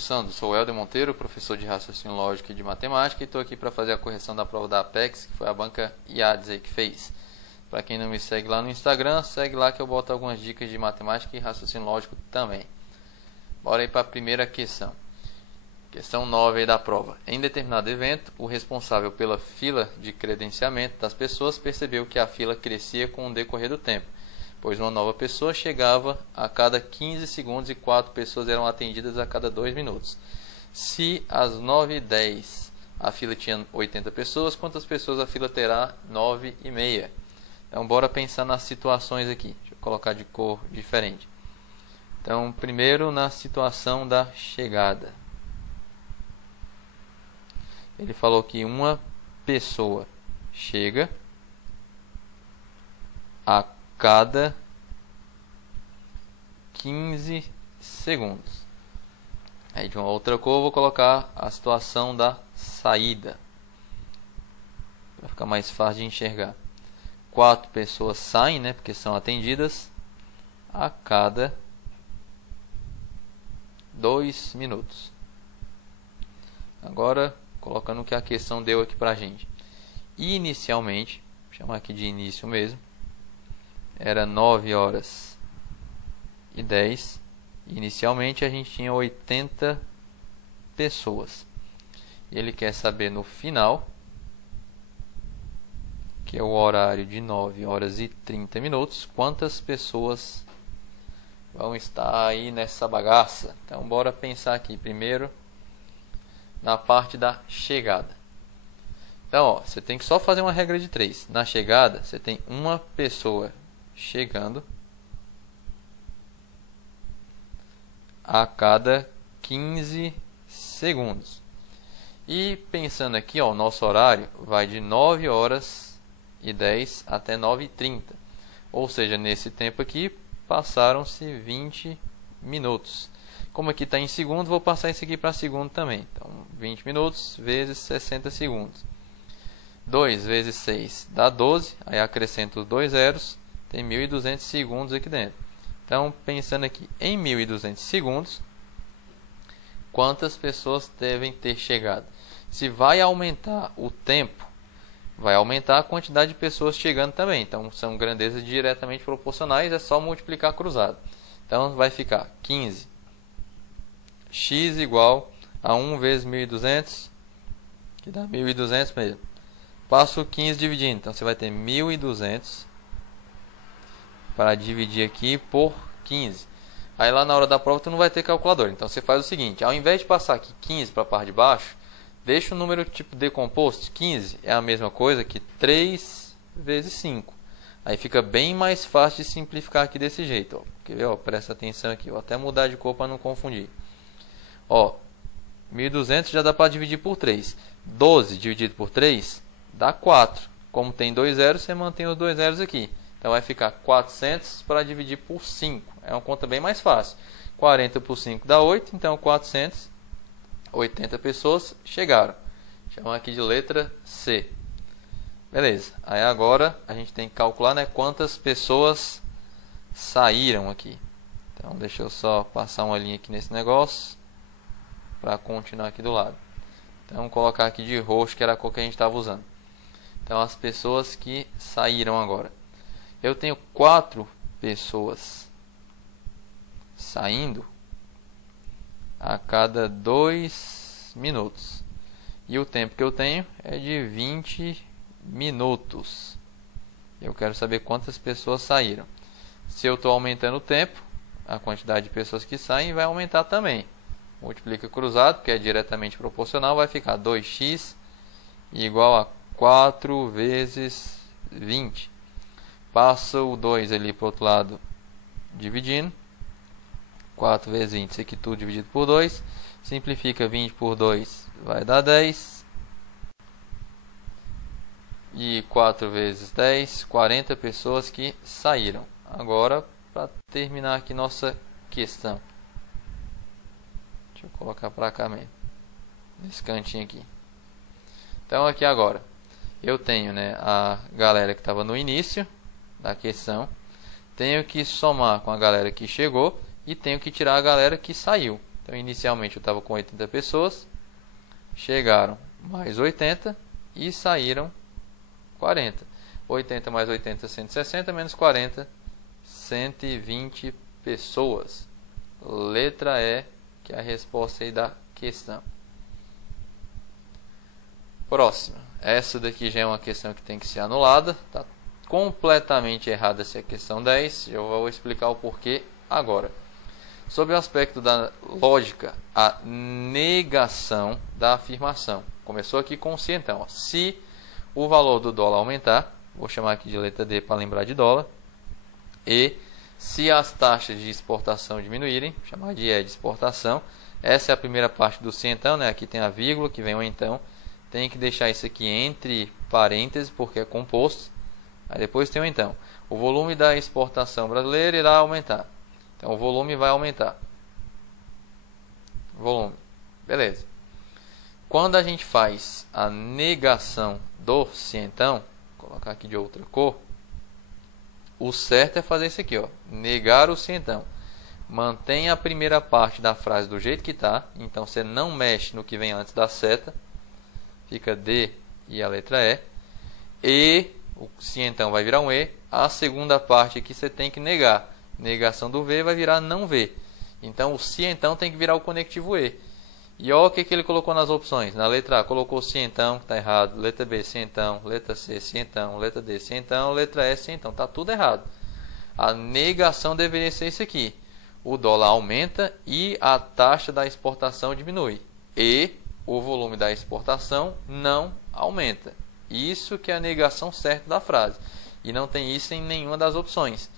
cursando, sou o Helder Monteiro, professor de raciocínio lógico e de matemática, e estou aqui para fazer a correção da prova da Apex, que foi a banca IADES aí que fez. Para quem não me segue lá no Instagram, segue lá que eu boto algumas dicas de matemática e raciocínio lógico também. Bora aí para a primeira questão. Questão 9 aí da prova. Em determinado evento, o responsável pela fila de credenciamento das pessoas percebeu que a fila crescia com o decorrer do tempo, pois uma nova pessoa chegava a cada 15 segundos e 4 pessoas eram atendidas a cada 2 minutos. Se às 9h10 a fila tinha 80 pessoas, quantas pessoas a fila terá 9h30? Então, bora pensar nas situações aqui. Deixa eu colocar de cor diferente. Então, primeiro na situação da chegada. Ele falou que uma pessoa chega a cada 15 segundos. Aí de uma outra cor eu vou colocar a situação da saída, para ficar mais fácil de enxergar. 4 pessoas saem, né, porque são atendidas a cada 2 minutos. Agora, colocando o que a questão deu aqui para a gente. Inicialmente, vou chamar aqui de início mesmo, era 9h10. Inicialmente a gente tinha 80 pessoas. E ele quer saber no final, que é o horário de 9h30, quantas pessoas vão estar aí nessa bagaça. Então, bora pensar aqui primeiro na parte da chegada. Então, ó, você tem que só fazer uma regra de 3. Na chegada, você tem uma pessoa chegando a cada 15 segundos. E pensando aqui, ó, o nosso horário vai de 9h10 até 9h30. Ou seja, nesse tempo aqui passaram-se 20 minutos. Como aqui está em segundo, vou passar isso aqui para segundo também. Então, 20 minutos vezes 60 segundos. 2 vezes 6 dá 12. Aí acrescento os 2 zeros. Tem 1.200 segundos aqui dentro. Então, pensando aqui em 1.200 segundos, quantas pessoas devem ter chegado? Se vai aumentar o tempo, vai aumentar a quantidade de pessoas chegando também. Então, são grandezas diretamente proporcionais, é só multiplicar cruzado. Então, vai ficar 15. X igual a 1 vezes 1.200, que dá 1.200 mesmo. Passo 15 dividindo, então você vai ter 1.200 para dividir aqui por 15. Aí lá na hora da prova tu não vai ter calculadora, então você faz o seguinte, ao invés de passar aqui 15 para a parte de baixo, deixa o número tipo decomposto. 15 é a mesma coisa que 3 vezes 5. Aí fica bem mais fácil de simplificar aqui desse jeito. Ó. Quer ver? Ó, presta atenção aqui, vou até mudar de cor para não confundir. Ó, 1.200 já dá para dividir por 3. 12 dividido por 3 dá 4. Como tem 2 zeros, você mantém os 2 zeros aqui. Então vai ficar 400 para dividir por 5. É uma conta bem mais fácil. 40 por 5 dá 8, então 480 pessoas chegaram. Chamamos aqui de letra C. Beleza. Aí agora a gente tem que calcular, né, quantas pessoas saíram aqui. Então deixa eu só passar uma linha aqui nesse negócio para continuar aqui do lado. Então vamos colocar aqui de roxo, que era a cor que a gente estava usando. Então as pessoas que saíram agora. Eu tenho 4 pessoas saindo a cada 2 minutos. E o tempo que eu tenho é de 20 minutos. Eu quero saber quantas pessoas saíram. Se eu estou aumentando o tempo, a quantidade de pessoas que saem vai aumentar também. Multiplica cruzado, que é diretamente proporcional, vai ficar 2x igual a 4 vezes 20. Passa o 2 ali para o outro lado, dividindo. 4 vezes 20, isso aqui tudo dividido por 2. Simplifica 20 por 2, vai dar 10. E 4 vezes 10, 40 pessoas que saíram. Agora, para terminar aqui nossa questão. Deixa eu colocar para cá mesmo. Nesse cantinho aqui. Então, aqui agora. Eu tenho, né, a galera que estava no início da questão. Tenho que somar com a galera que chegou. E tenho que tirar a galera que saiu. Então, inicialmente eu estava com 80 pessoas, chegaram mais 80 e saíram 40. 80 mais 80, 160, menos 40, 120 pessoas. Letra E, que é a resposta aí da questão. Próxima. Essa daqui já é uma questão que tem que ser anulada. Está completamente errada essa questão 10. Eu vou explicar o porquê agora. Sob o aspecto da lógica, a negação da afirmação. Começou aqui com se então. Ó. Se o valor do dólar aumentar, vou chamar aqui de letra D para lembrar de dólar. E se as taxas de exportação diminuírem, vou chamar de E de exportação. Essa é a primeira parte do se então, né? Aqui tem a vírgula que vem o então. Tem que deixar isso aqui entre parênteses porque é composto. Aí depois tem o então. O volume da exportação brasileira irá aumentar. Então o volume vai aumentar. Volume. Beleza. Quando a gente faz a negação do se então, vou colocar aqui de outra cor. O certo é fazer isso aqui, ó. Negar o se então. Mantém a primeira parte da frase do jeito que está. Então você não mexe no que vem antes da seta. Fica D e a letra E. E o se então vai virar um E. A segunda parte aqui você tem que negar. Negação do V vai virar não V. Então o se então tem que virar o conectivo E. E olha o que ele colocou nas opções. Na letra A colocou se então, que está errado. Letra B, se então. Letra C, se então. Letra D, se então. Letra E, se então. Está tudo errado. A negação deveria ser isso aqui. O dólar aumenta e a taxa da exportação diminui. E o volume da exportação não aumenta. Isso que é a negação certa da frase. E não tem isso em nenhuma das opções.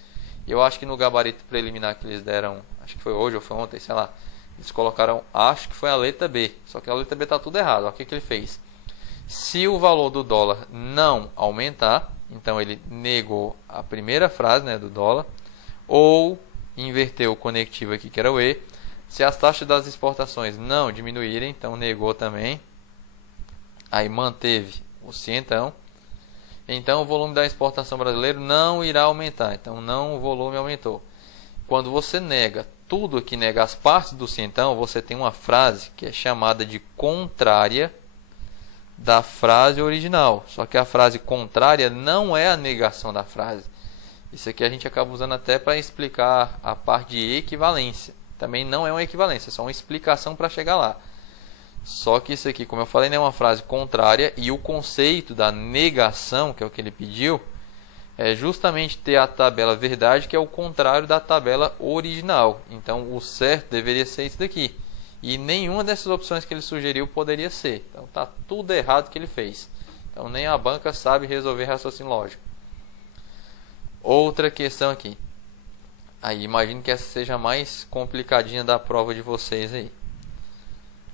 Eu acho que no gabarito preliminar que eles deram, acho que foi hoje ou foi ontem, sei lá, eles colocaram, acho que foi a letra B. Só que a letra B está tudo errado. Olha o que ele fez. Se o valor do dólar não aumentar, então ele negou a primeira frase, né, do dólar, ou inverteu o conectivo aqui que era o E. Se as taxas das exportações não diminuírem, então negou também. Aí manteve o se então. Então o volume da exportação brasileira não irá aumentar. Então não o volume aumentou. Quando você nega tudo aqui, nega as partes do se então, você tem uma frase que é chamada de contrária da frase original. Só que a frase contrária não é a negação da frase. Isso aqui a gente acaba usando até para explicar a parte de equivalência. Também não é uma equivalência, é só uma explicação para chegar lá. Só que isso aqui, como eu falei, é uma frase contrária. E o conceito da negação, que é o que ele pediu, é justamente ter a tabela verdade, que é o contrário da tabela original. Então o certo deveria ser isso daqui. E nenhuma dessas opções que ele sugeriu poderia ser. Então está tudo errado que ele fez. Então nem a banca sabe resolver raciocínio lógico. Outra questão aqui. Aí imagino que essa seja a mais complicadinha da prova de vocês aí.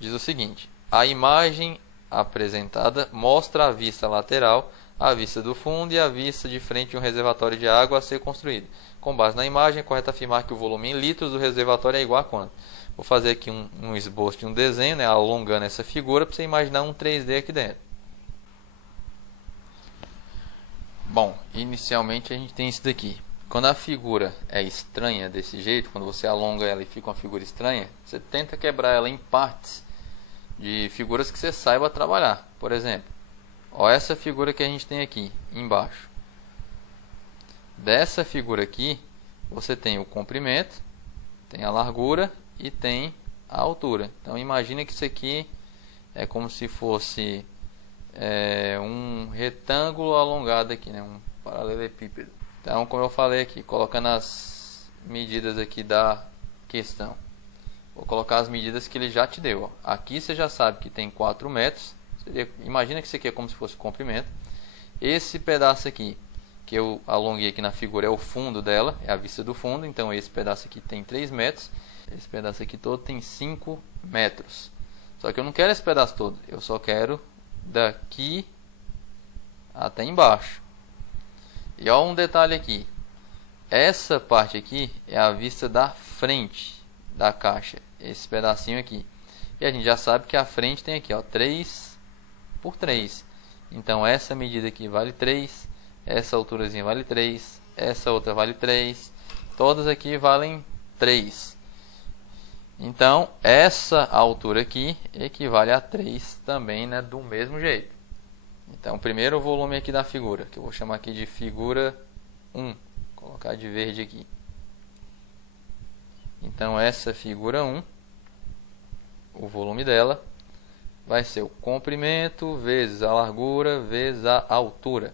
Diz o seguinte: a imagem apresentada mostra a vista lateral, a vista do fundo e a vista de frente de um reservatório de água a ser construído. Com base na imagem, é correto afirmar que o volume em litros do reservatório é igual a quanto? Vou fazer aqui um esboço de um desenho, né, alongando essa figura para você imaginar um 3D aqui dentro. Bom, inicialmente a gente tem isso daqui. Quando a figura é estranha desse jeito, quando você alonga ela e fica uma figura estranha, você tenta quebrar ela em partes de figuras que você saiba trabalhar. Por exemplo, ó, essa figura que a gente tem aqui embaixo. Dessa figura aqui, você tem o comprimento, tem a largura e tem a altura. Então imagina que isso aqui é como se fosse um retângulo alongado aqui, né? Um paralelepípedo. Então, como eu falei aqui, colocando as medidas aqui da questão. Vou colocar as medidas que ele já te deu. Ó. Aqui você já sabe que tem 4 metros. Imagina que isso aqui é como se fosse o comprimento. Esse pedaço aqui, que eu alonguei aqui na figura, é o fundo dela, é a vista do fundo. Então, esse pedaço aqui tem 3 metros. Esse pedaço aqui todo tem 5 metros. Só que eu não quero esse pedaço todo. Eu só quero daqui até embaixo. E olha um detalhe aqui. Essa parte aqui é a vista da frente da caixa. Esse pedacinho aqui. E a gente já sabe que a frente tem aqui, ó, 3 por 3. Então essa medida aqui vale 3. Essa alturazinha vale 3. Essa outra vale 3. Todas aqui valem 3. Então, essa altura aqui equivale a 3 também, né, do mesmo jeito. Então, primeiro o volume aqui da figura, que eu vou chamar aqui de figura 1. Vou colocar de verde aqui. Então, essa figura 1, o volume dela vai ser o comprimento vezes a largura vezes a altura.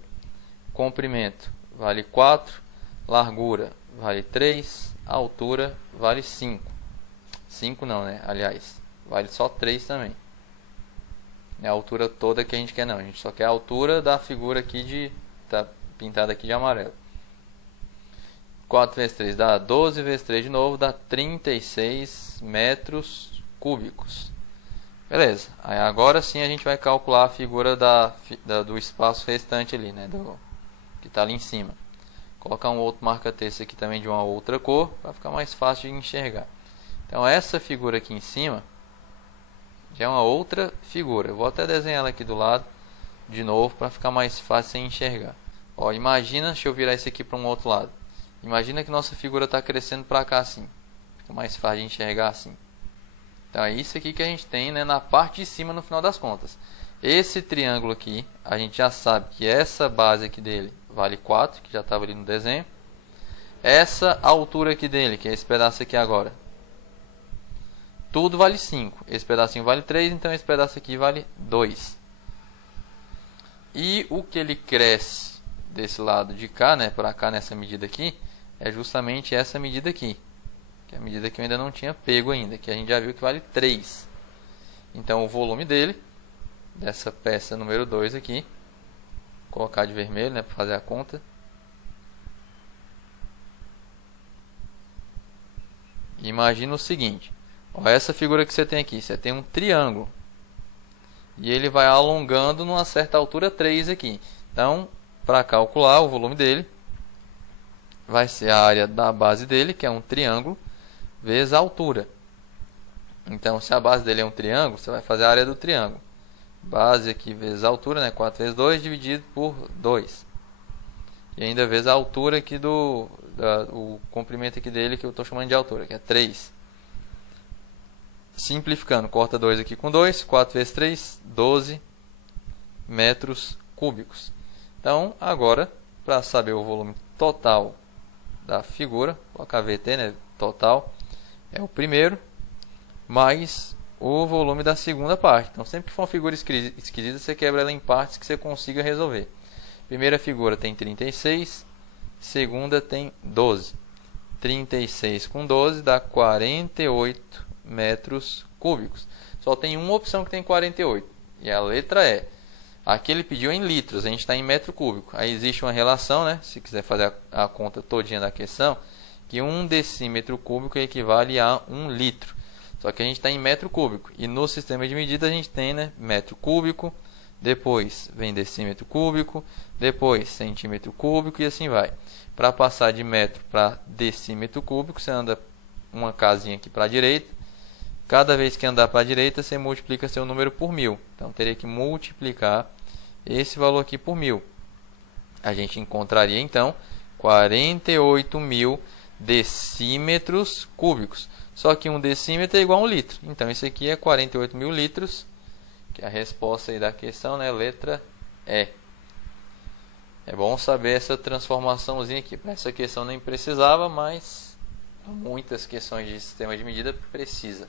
Comprimento vale 4, largura vale 3, altura vale 5. 5 não, né? Aliás, vale só 3 também. É a altura toda que a gente quer, não. A gente só quer a altura da figura aqui tá pintada aqui de amarelo. 4 vezes 3 dá 12, vezes 3 de novo dá 36 metros cúbicos. Beleza. Aí agora sim a gente vai calcular a figura do espaço restante ali, né? Que está ali em cima. Colocar um outro marca-texto aqui também de uma outra cor, para ficar mais fácil de enxergar. Então essa figura aqui em cima já é uma outra figura. Eu vou até desenhar ela aqui do lado de novo para ficar mais fácil de enxergar. Ó, imagina, deixa eu virar isso aqui para um outro lado. Imagina que nossa figura está crescendo para cá assim. Fica mais fácil de enxergar assim. Então é isso aqui que a gente tem, né, na parte de cima no final das contas. Esse triângulo aqui, a gente já sabe que essa base aqui dele vale 4, que já estava ali no desenho. Essa altura aqui dele, que é esse pedaço aqui agora, tudo vale 5. Esse pedacinho vale 3, então esse pedaço aqui vale 2. E o que ele cresce desse lado de cá, né, para cá nessa medida aqui, é justamente essa medida aqui. Que é a medida que eu ainda não tinha pego ainda, que a gente já viu que vale 3. Então o volume dele, dessa peça número 2 aqui, vou colocar de vermelho, né, para fazer a conta. Imagina o seguinte. Olha essa figura que você tem aqui. Você tem um triângulo. E ele vai alongando numa certa altura 3 aqui. Então, para calcular o volume dele, vai ser a área da base dele, que é um triângulo, vezes a altura. Então, se a base dele é um triângulo, você vai fazer a área do triângulo. Base aqui vezes a altura, né? 4 vezes 2 dividido por 2. E ainda vezes a altura aqui o comprimento aqui dele, que eu estou chamando de altura, que é 3. Simplificando, corta 2 aqui com 2, 4 vezes 3, 12 metros cúbicos. Então, agora, para saber o volume total da figura, vou colocar VT, né? Total, é o primeiro, mais o volume da segunda parte. Então, sempre que for uma figura esquisita, você quebra ela em partes que você consiga resolver. Primeira figura tem 36, segunda tem 12. 36 com 12 dá 48 metros cúbicos. Só tem uma opção que tem 48, e a letra E. Aqui ele pediu em litros, a gente está em metro cúbico. Aí existe uma relação, né? Se quiser fazer a conta todinha da questão, que 1 decímetro cúbico equivale a 1 litro. Só que a gente está em metro cúbico, e no sistema de medida a gente tem, né, metro cúbico, depois vem decímetro cúbico, depois centímetro cúbico e assim vai. Para passar de metro para decímetro cúbico, você anda uma casinha aqui para a direita. Cada vez que andar para a direita, você multiplica seu número por 1000. Então, teria que multiplicar esse valor aqui por 1000. A gente encontraria, então, 48.000 decímetros cúbicos. Só que 1 decímetro é igual a 1 litro. Então, isso aqui é 48.000 litros, que é a resposta aí da questão, né? Letra E. É bom saber essa transformaçãozinha aqui. Para essa questão nem precisava, mas muitas questões de sistema de medida precisa.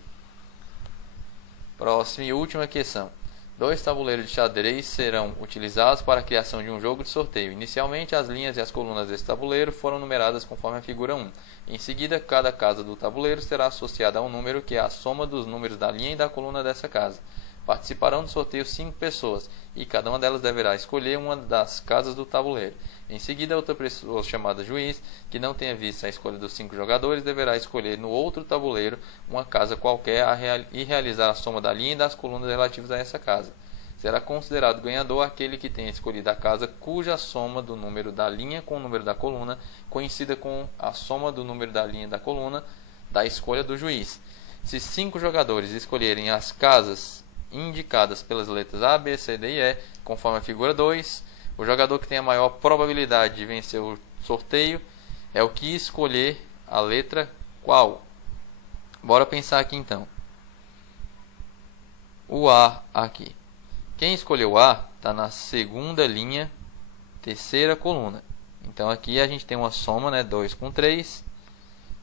Próxima e última questão. 2 tabuleiros de xadrez serão utilizados para a criação de um jogo de sorteio. Inicialmente, as linhas e as colunas desse tabuleiro foram numeradas conforme a figura 1. Em seguida, cada casa do tabuleiro será associada a um número que é a soma dos números da linha e da coluna dessa casa. Participarão do sorteio 5 pessoas, e cada uma delas deverá escolher uma das casas do tabuleiro. Em seguida, outra pessoa chamada juiz, que não tenha visto a escolha dos 5 jogadores, deverá escolher no outro tabuleiro uma casa qualquer e realizar a soma da linha e das colunas relativas a essa casa. Será considerado ganhador aquele que tenha escolhido a casa cuja soma do número da linha com o número da coluna coincida com a soma do número da linha e da coluna da escolha do juiz. Se 5 jogadores escolherem as casas indicadas pelas letras A, B, C, D e E, conforme a figura 2, o jogador que tem a maior probabilidade de vencer o sorteio é o que escolher a letra qual? Bora pensar aqui então. O A aqui. Quem escolheu A está na segunda linha, terceira coluna. Então aqui a gente tem uma soma, né? 2 com 3,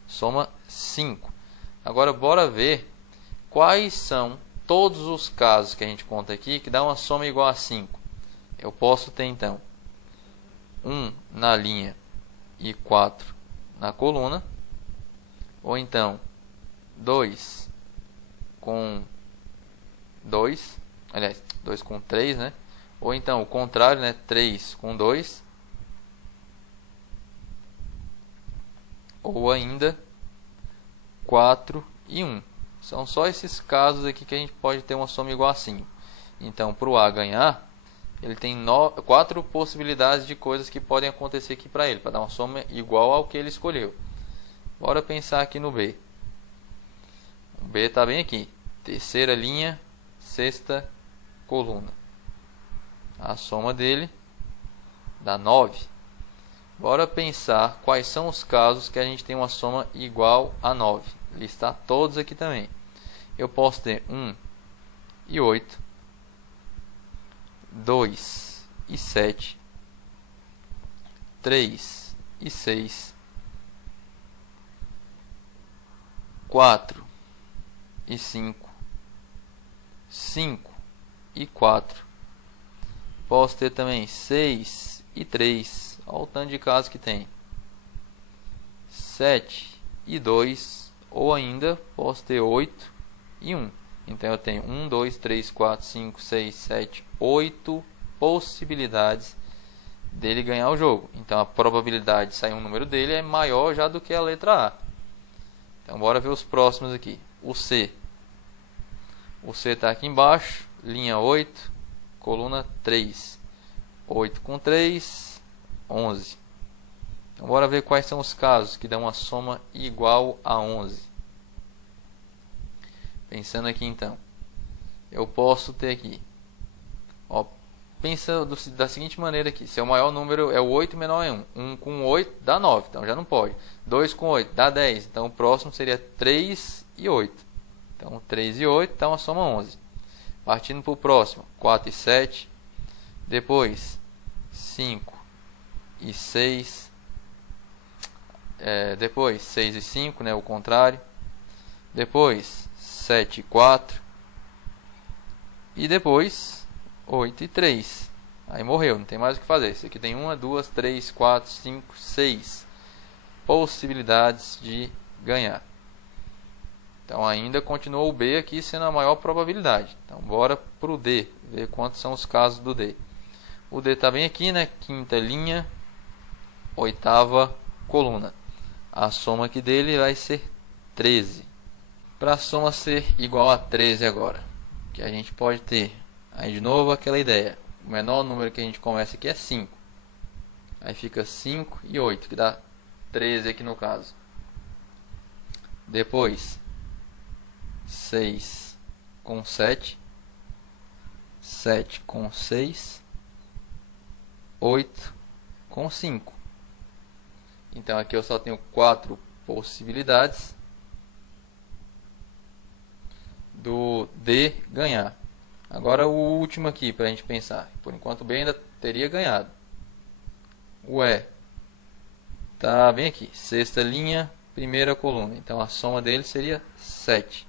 soma 5. Agora bora ver quais são todos os casos que a gente conta aqui que dá uma soma igual a 5. Eu posso ter então 1 na linha e 4 na coluna, ou então 2 com 2, aliás, 2 com 3, né? Ou então o contrário, né? 3 com 2, ou ainda 4 e 1. São só esses casos aqui que a gente pode ter uma soma igual a 5. Então, para o A ganhar, ele tem 4 possibilidades de coisas que podem acontecer aqui para ele, para dar uma soma igual ao que ele escolheu. Bora pensar aqui no B. O B está bem aqui. Terceira linha, sexta coluna. A soma dele dá 9. Bora pensar quais são os casos que a gente tem uma soma igual a 9. Listar todos aqui também. Eu posso ter 1 e 8, 2 e 7, 3 e 6, 4 e 5, 5 e 4. Posso ter também 6 e 3. Olha o tanto de casos que tem. 7 e 2. Ou ainda posso ter 8 e 1. Então eu tenho 1, 2, 3, 4, 5, 6, 7, 8 possibilidades dele ganhar o jogo. Então a probabilidade de sair um número dele é maior já do que a letra A. Então bora ver os próximos aqui. O C. O C está aqui embaixo, linha 8, coluna 3. 8 com 3, 11. Então bora ver quais são os casos que dão uma soma igual a 11. Pensando aqui então, eu posso ter aqui, ó, pensa da seguinte maneira aqui: se o maior número é o 8 e menor é 1. 1 com 8 dá 9, então já não pode. 2 com 8 dá 10, então o próximo seria 3 e 8. Então 3 e 8 dá uma soma 11. Partindo para o próximo, 4 e 7. Depois 5 e 6. Depois 6 e 5, né, o contrário. Depois 7 e 4. E depois 8 e 3. Aí morreu, não tem mais o que fazer. Isso aqui tem 1, 2, 3, 4, 5, 6 possibilidades de ganhar. Então ainda continua o B aqui sendo a maior probabilidade. Então bora para o D, ver quantos são os casos do D. O D está bem aqui, né? Quinta linha, oitava coluna. A soma aqui dele vai ser 13. Para a soma ser igual a 13 agora, que a gente pode ter, aí de novo aquela ideia, o menor número que a gente começa aqui é 5. Aí fica 5 e 8, que dá 13 aqui no caso. Depois 6 com 7, 7 com 6, 8 com 5. Então aqui eu só tenho 4 possibilidades do D ganhar. Agora o último aqui para a gente pensar. Por enquanto o B ainda teria ganhado. O E está bem aqui, sexta linha, primeira coluna. Então a soma dele seria 7.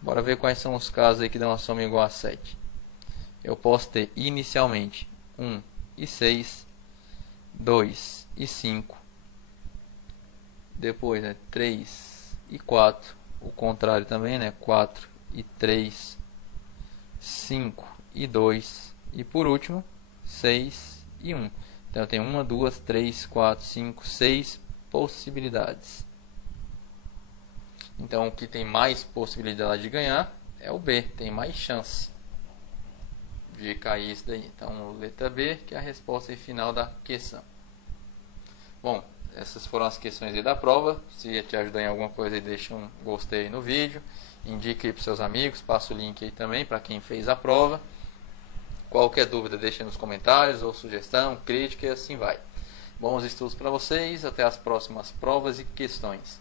Bora ver quais são os casos aí que dão uma soma igual a 7. Eu posso ter inicialmente 1 e 6, 2 e 5, depois 3 e 4, o contrário também, 4 e 3, 5 e 2 e por último 6 e 1. Então eu tenho 1, 2, 3, 4, 5, 6 possibilidades. Então o que tem mais possibilidade de ganhar é o B, tem mais chance de cair isso daí. Então letra B, que é a resposta final da questão. Bom, essas foram as questões aí da prova. Se te ajudar em alguma coisa, deixa um gostei no vídeo, indique aí para seus amigos, passa o link aí também para quem fez a prova. Qualquer dúvida deixa nos comentários, ou sugestão, crítica e assim vai. Bons estudos para vocês, até as próximas provas e questões.